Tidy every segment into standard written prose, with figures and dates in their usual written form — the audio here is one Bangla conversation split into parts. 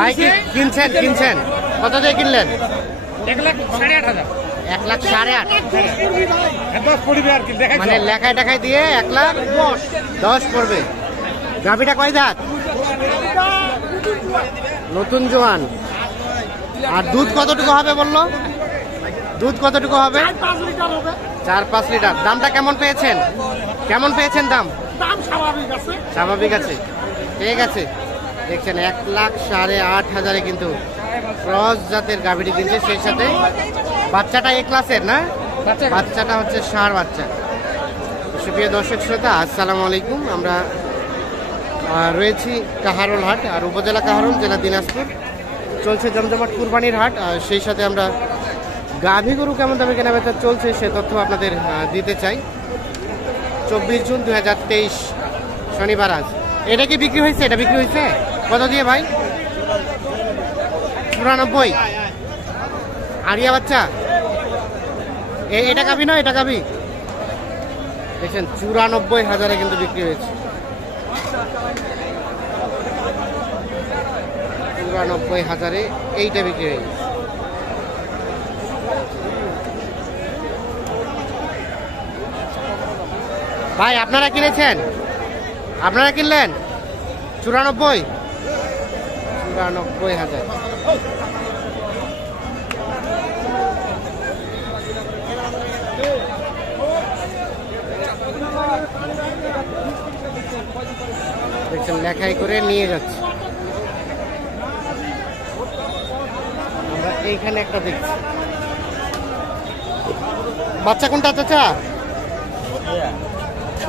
ভাই কিনছেন কিনছেন কত দিয়ে কিনলেন? 1,08,500। 1,08,500 মানে লেখায় টাকায় দিয়ে 1,10,000 পড়বে। গাভিটা কয় দাঁত? নতুন জোয়ান। আর দুধ কতটুকু হবে বললো? দুধ কতটুকু হবে? 4-5 লিটার। দামটা কেমন পেয়েছেন? কেমন পেয়েছেন দাম? স্বাভাবিক আছে, ঠিক আছে। দেখছেন 1,08,500 কিন্তু ক্রস জাতের গাভীটি কিনছে। সেই সাথে বাচ্চাটা এ ক্লাসের না, বাচ্চাটা হচ্ছে ষাঁড় বাচ্চা। সুপ্রিয় দর্শক শ্রোতা, আসসালামু আলাইকুম। আমরা রয়েছি কাহারোল হাট, আর উপজেলা কাহারোল, জেলা দিনাজপুর। চলছে জমজমাট কুরবানির হাট। আর সেই সাথে আমরা গাভী গরু কেমন দামে কেনাবেচা চলছে সে তথ্য আপনাদের দিতে চাই। 24 জুন 2023 শনিবার আজ। এটা কি বিক্রি হয়েছে? এটা বিক্রি হয়েছে কত দিয়ে ভাই? 94। আরিয়া বাচ্চা। এটা গাভী নয়, এটা গাভী। দেখছেন 94,000 কিন্তু বিক্রি হয়েছে। 94,000 এইটা বিক্রি হয়েছে। ভাই আপনারা কিনেছেন? আপনারা কিনলেন? 94,000। দেখছেন লেখাই করে নিয়ে যাচ্ছে। আমরা এইখানে একটা দেখছি। বাচ্চা কোনটা চাচা?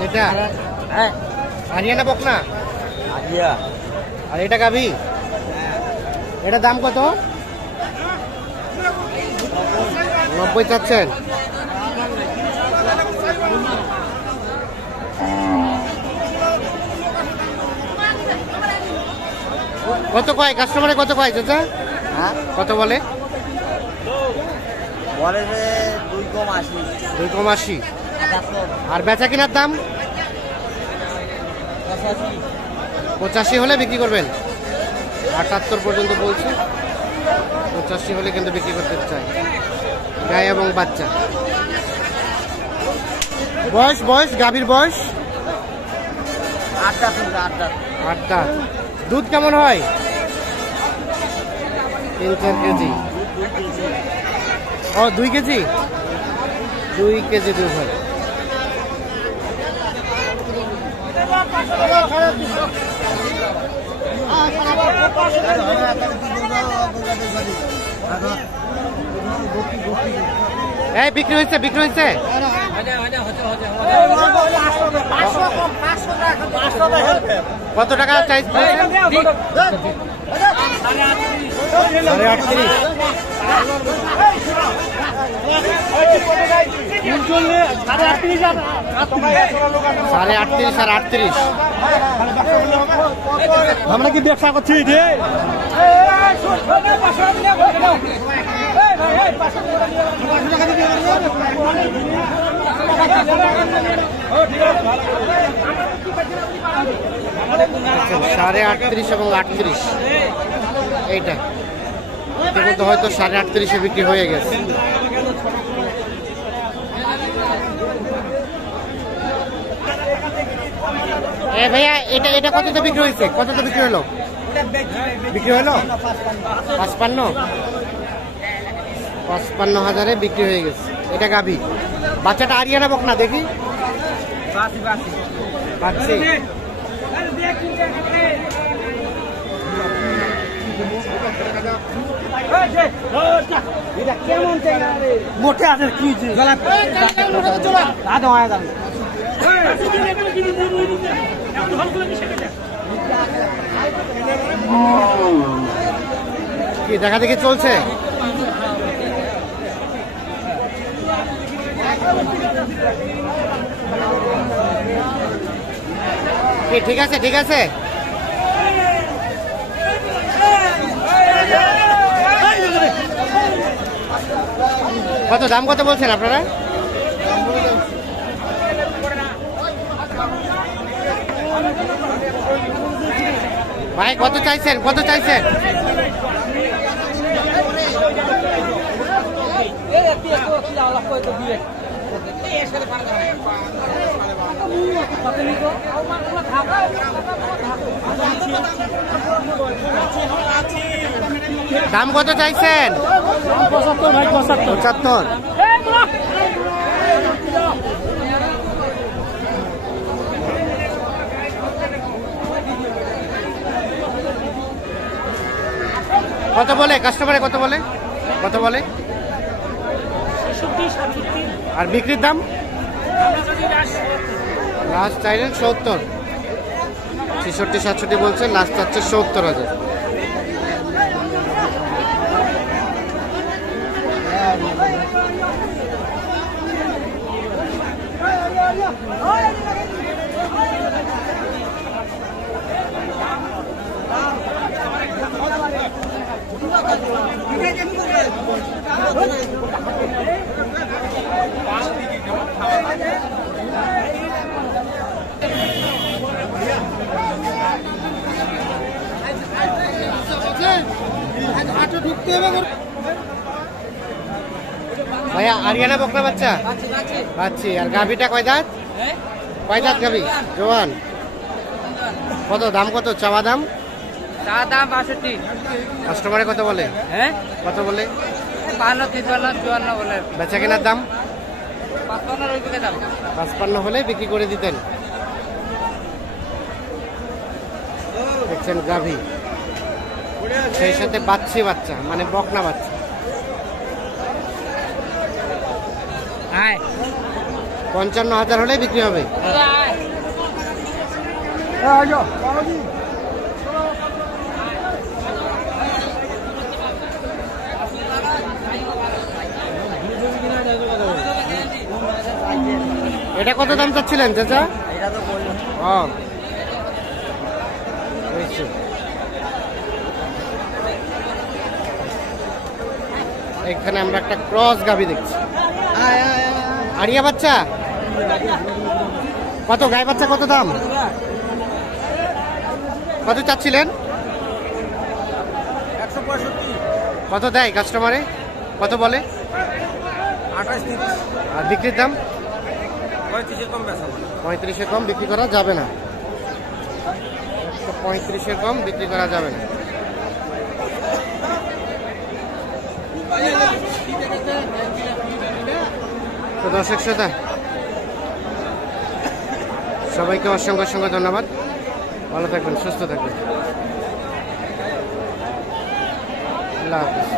এটা হারিয়ানা বকনা। আর এটা গাভী। এটা দাম কত? 90 চাচ্ছেন। কত কয় কাস্টমারে? কত কয় চাচা? কত বলে? বলে যে 2,80। 2,80। আর বেচা কিনার দাম 85 হলে বিক্রি করবেন। 78 পর্যন্ত বলছে। 85 হলে কিন্তু বিক্রি করতে চাই। গায়ে এবং বাচ্চা। বয়স বয়স গাভীর বয়স 8 দাঁত। দুধ কেমন হয়? 3-4 কেজি। ও 2 কেজি। 2 কেজি দুধ হয়। এই বিক্রি হয়েছে, বিক্রি হয়েছে। কত টাকা চাইছে? 38,500। আর 38। আমরা কি ব্যবসা করছি? সাড়ে 38 এবং 38 এইটা কিন্তু হয়তো 38.5-এ বিক্রি হয়ে গেছে। ভাইয়া এটা এটা কততে বিক্রি হয়েছে? কততে বিক্রি হলো? বিক্রি হলো 55,000 বিক্রি হয়ে গেছে। এটা গাভী। বাচ্চাটা আরিয়ানা বকনা দেখি। বাচ্চা মোটে আছে কি কি দেখা দেখি চলছে? ঠিক আছে, ঠিক আছে। কত দাম কত বলছেন আপনারা? ভাই কত চাইছেন, কত চাইছেন? দাম কত চাইছেন? 75 ভাই, 75। 75। কত বলে কাস্টমারে, কত বলে, কত বলে? আর বিক্রির দাম? লাস্ট চাইলেন 70, 66, 67 বলছে, লাস্ট চাচ্ছে 70,000। ভাইয়া আরিয়ানা বকনা বাচ্চা? পাচ্ছি। আর গাভিটা কয় দাঁত? কয় দাঁত গাভি? জোয়ান। কত দাম, কত চাওয়া দাম? চা দাম 62। কাস্টমারে কত বলে? হ্যাঁ, কত বলে? 52, 53, 54 বলে। বেচা কেনার দাম? 55 রুপিকে দাম। 55 হলে বিক্রি করে দিতেন। দেখছেন গাভি, সেই সাথে বাচ্চি বাচ্চা, মানে বকনা বাচ্চা। 55,000 হলে বিক্রি হবে। এটা কত দাম চাচ্ছিলেন চাচা? এটা তো বললাম। ও বুঝছি। এখানে আমরা একটা ক্রস গাভি দেখছি। আরিয়া বাচ্চা কত? গাই বাচ্চা কত দাম? কত চাচ্ছিলেন? 165। কত দেয় কাস্টমারে? কত বলে? 28, 30। আর বিক্রির দাম? 35 কম বেচা। 35-এর কম বিক্রি করা যাবে না। 135-এর কম বিক্রি করা যাবে না। তো দর্শক শ্রোতা, সবাইকে অসংখ্য অসংখ্য ধন্যবাদ। ভালো থাকবেন, সুস্থ থাকবেন। আল্লাহ হাফেজ।